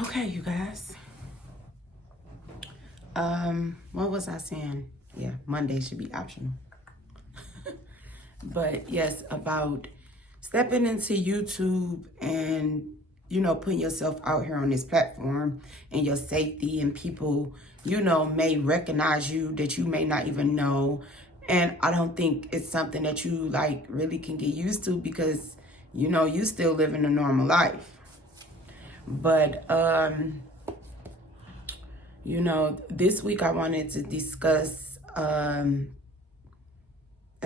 Okay, you guys. What was I saying? Yeah, Monday should be optional. But yes, about stepping into YouTube and putting yourself out here on this platform and your safety, and people may recognize you that you may not even know. And I don't think it's something that you like really can get used to, because you still living a normal life. But this week I wanted to discuss a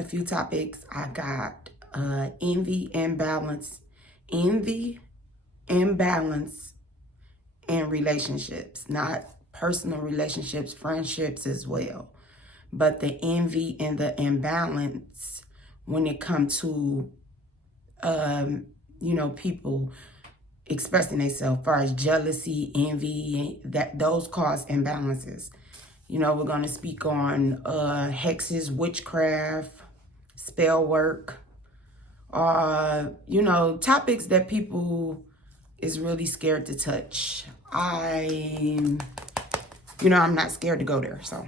few topics. I got envy, imbalance, and relationships, not personal relationships, friendships as well. But the envy and the imbalance when it comes to people expressing themselves, as far as jealousy, envy, that those cause imbalances. We're going to speak on hexes, witchcraft, spell work, topics that people is really scared to touch. I'm not scared to go there. So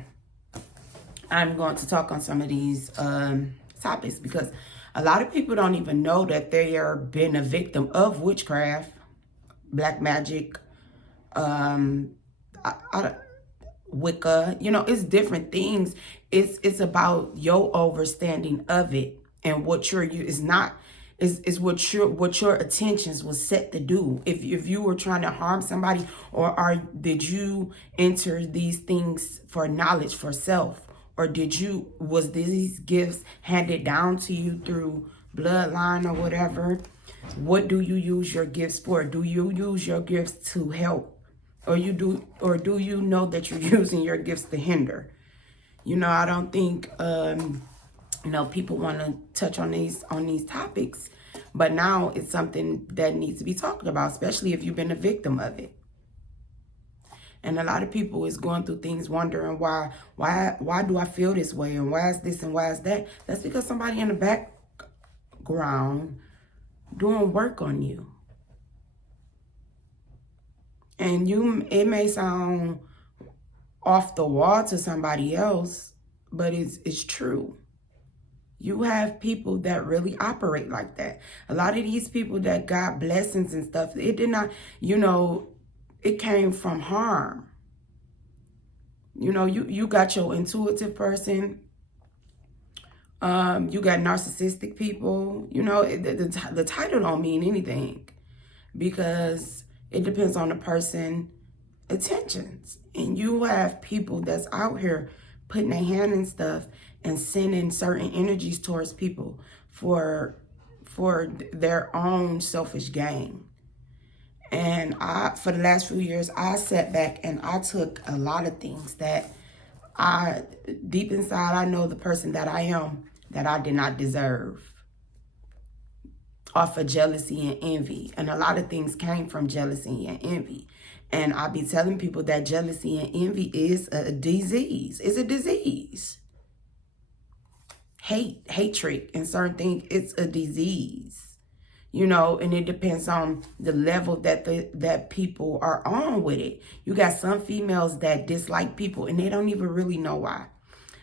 I'm going to talk on some of these topics, because a lot of people don't even know that they are being a victim of witchcraft, black magic, Wicca. It's different things. It's about your understanding of it, and what you're is what your attentions was set to do. If you were trying to harm somebody, or did you enter these things for knowledge, for self, or was these gifts handed down to you through bloodline or whatever? What do you use your gifts for? Do you use your gifts to help, or do you know that you're using your gifts to hinder? I don't think people want to touch on these topics, but now it's something that needs to be talked about, especially if you've been a victim of it. And a lot of people is going through things, wondering why do I feel this way, and why is this and why is that? That's because somebody in the background doing work on you. And it may sound off the wall to somebody else, but it's true. You have people that really operate like that. A lot of these people that got blessings and stuff, it did not, it came from harm. You got your intuitive person. You got narcissistic people. The title don't mean anything, because it depends on the person intentions. And you have people that's out here putting their hand in stuff and sending certain energies towards people for their own selfish gain. And for the last few years, I sat back and I took a lot of things that deep inside, I know the person that I am, that I did not deserve, off of jealousy and envy. And a lot of things came from jealousy and envy. And I be telling people that jealousy and envy is a disease. It's a disease. Hatred and certain things, it's a disease. And it depends on the level that people are on with it. You got some females that dislike people and they don't even really know why.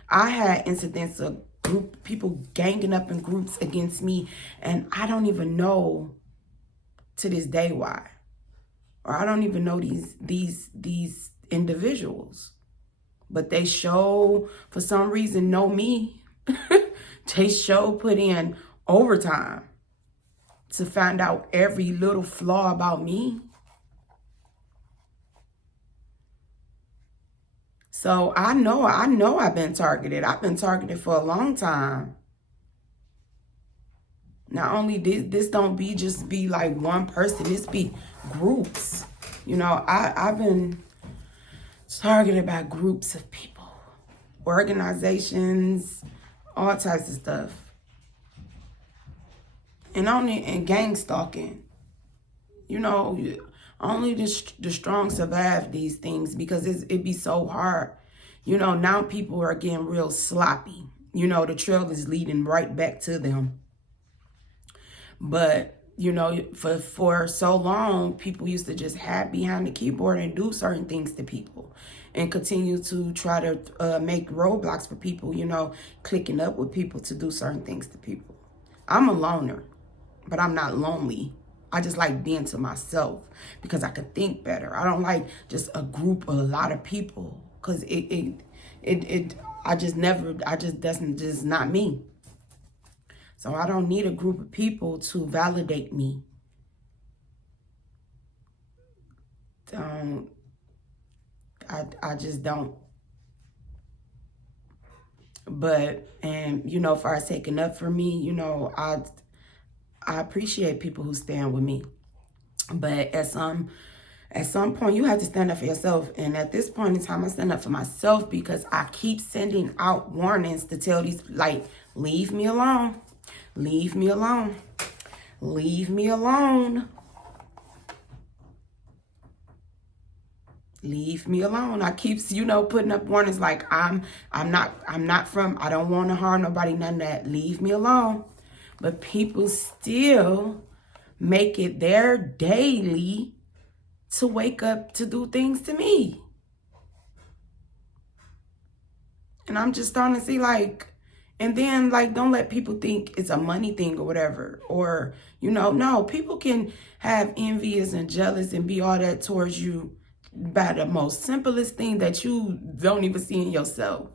I had incidents of people ganging up in groups against me, and I don't even know to this day why. Or I don't even know these individuals. But they show, for some reason, know me. They show put in overtime to find out every little flaw about me. So I know I've been targeted. I've been targeted for a long time. Not only this don't be like one person, this be groups. I've been targeted by groups of people, organizations, all types of stuff. And gang stalking. Only the strong survive these things, because it be so hard. Now people are getting real sloppy. The trail is leading right back to them. But You know, for so long, people used to just hide behind the keyboard and do certain things to people and continue to try to make roadblocks for people, you know, clicking up with people to do certain things to people. I'm a loner, but I'm not lonely. I just like being to myself because I can think better. I don't like just a group of a lot of people because that's not me. So I don't need a group of people to validate me. I just don't. But, and you know, as far as taking up for me, you know, I appreciate people who stand with me. But at some point, you have to stand up for yourself. And at this point in time, I stand up for myself because I keep sending out warnings to tell these, like, leave me alone. Leave me alone. Leave me alone. Leave me alone. I keep, you know, putting up warnings like I don't want to harm nobody, none of that. Leave me alone. But people still make it their daily to wake up to do things to me. And I'm just starting to see, like, and then, like, don't let people think it's a money thing or whatever. Or, you know, no, people can have envious and jealous and be all that towards you by the most simplest thing that you don't even see in yourself.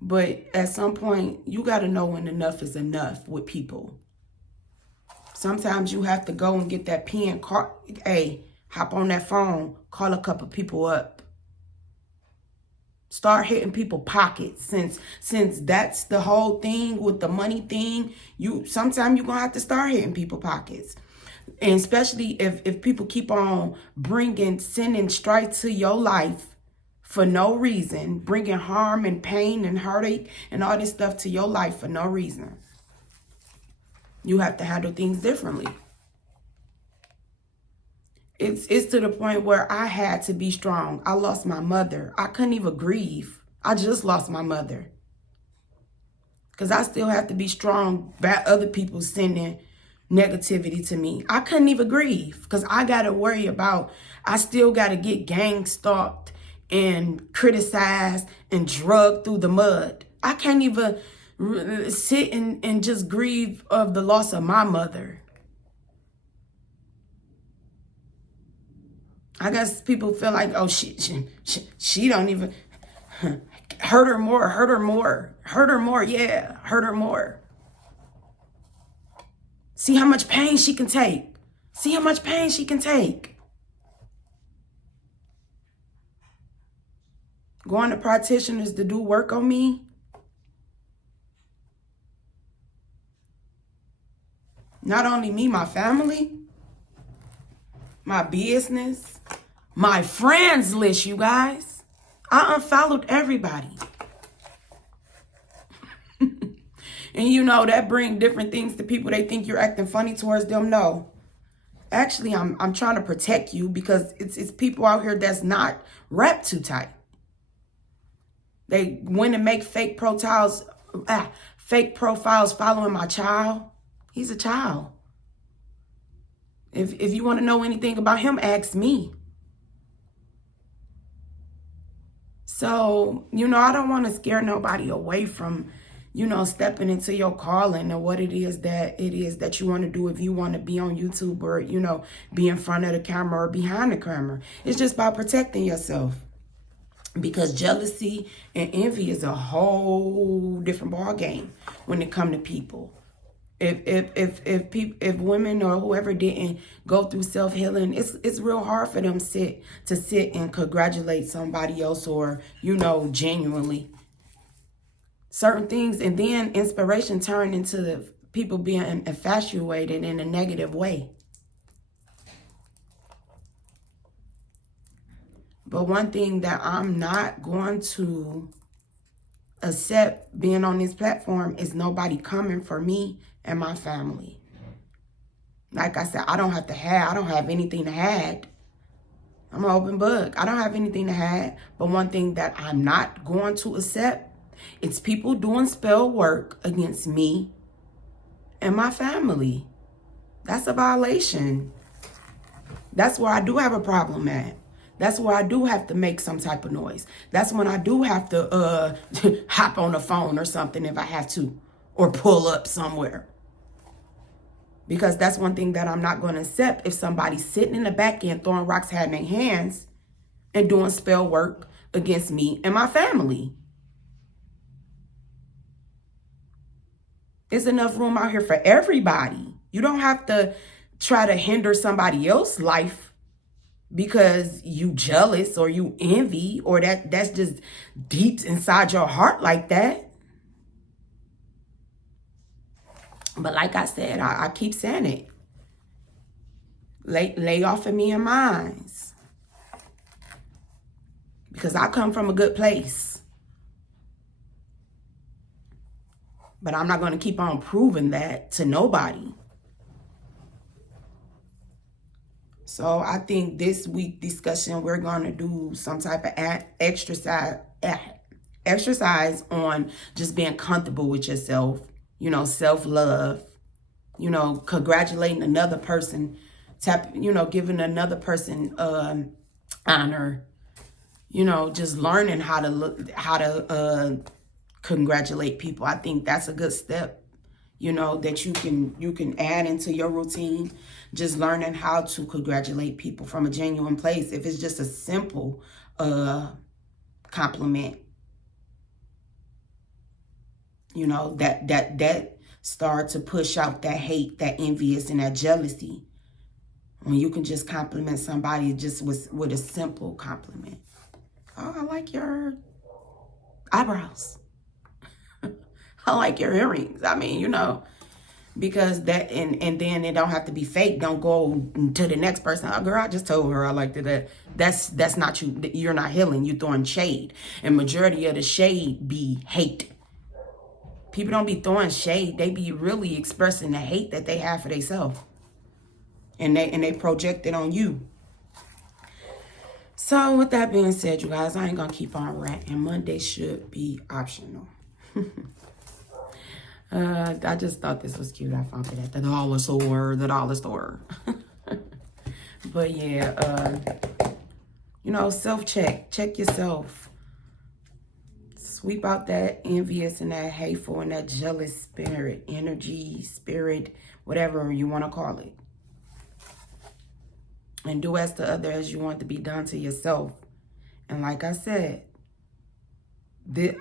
But at some point, you got to know when enough is enough with people. Sometimes you have to go and get that pen, hop on that phone, call a couple people up. Start hitting people pockets. Since that's the whole thing with the money thing, sometimes you're going to have to start hitting people pockets. And especially if people keep on sending strife to your life for no reason, bringing harm and pain and heartache and all this stuff to your life for no reason. You have to handle things differently. It's to the point where I had to be strong. I lost my mother. I couldn't even grieve. I just lost my mother. Because I still have to be strong by other people sending negativity to me. I couldn't even grieve because I got to worry about, I still got to get gang stalked and criticized and drugged through the mud. I can't even sit and just grieve of the loss of my mother. I guess people feel like, oh, she don't even hurt her more, yeah, hurt her more. See how much pain she can take. See how much pain she can take. Going to practitioners to do work on me. Not only me, my family, my business, my friends list, you guys. I unfollowed everybody. And you know, that bring different things to people. They think you're acting funny towards them. No. Actually, I'm trying to protect you because it's people out here that's not wrapped too tight. They went and make fake profiles following my child. He's a child. If you want to know anything about him, ask me. So, you know, I don't want to scare nobody away from, you know, stepping into your calling or what it is that you want to do. If you want to be on YouTube or, you know, be in front of the camera or behind the camera, it's just about protecting yourself. Because jealousy and envy is a whole different ball game when it comes to people. If women or whoever didn't go through self-healing, it's real hard for them to sit and congratulate somebody else or, you know, genuinely certain things, and then inspiration turned into the people being infatuated in a negative way. But one thing that I'm not going to accept being on this platform is nobody coming for me and my family. Like I said, I don't have anything to hide. I'm an open book. I don't have anything to hide. But one thing that I'm not going to accept, it's people doing spell work against me and my family. That's a violation. That's where I do have a problem at. That's where I do have to make some type of noise. That's when I do have to hop on the phone or something if I have to, or pull up somewhere. Because that's one thing that I'm not going to accept, if somebody's sitting in the back end throwing rocks, had in their hands, and doing spell work against me and my family. There's enough room out here for everybody. You don't have to try to hinder somebody else's life because you jealous or you envy, or that's just deep inside your heart like that. But like I said, I keep saying it. Lay off of me and mine. Because I come from a good place. But I'm not going to keep on proving that to nobody. So I think this week discussion, we're going to do some type of exercise on just being comfortable with yourself, you know, self-love, you know, congratulating another person, giving another person honor, you know, just learning how to congratulate people. I think that's a good step, you know, that you can add into your routine. Just learning how to congratulate people from a genuine place. If it's just a simple compliment, you know, that start to push out that hate, that envious, and that jealousy. When you can just compliment somebody just with a simple compliment. Oh, I like your eyebrows. I like your earrings. I mean, you know, because that, and then it don't have to be fake. Don't go to the next person. Oh, girl, I just told her I liked it. That's not you. You're not healing. You're throwing shade. And majority of the shade be hate. People don't be throwing shade. They be really expressing the hate that they have for themselves. And they project it on you. So with that being said, you guys, I ain't going to keep on ranting. Monday should be optional. I just thought this was cute. I found it at the dollar store. But yeah, you know, self-check. Check yourself. Sweep out that envious and that hateful and that jealous spirit, energy, spirit, whatever you want to call it. And do as to others as you want to be done to yourself. And like I said,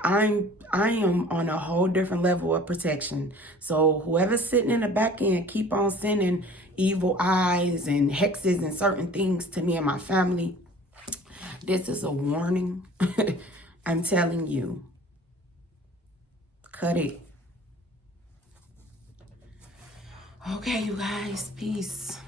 I am on a whole different level of protection. So whoever's sitting in the back end, keep on sending evil eyes and hexes and certain things to me and my family. This is a warning. I'm telling you. Cut it. Okay, you guys. Peace.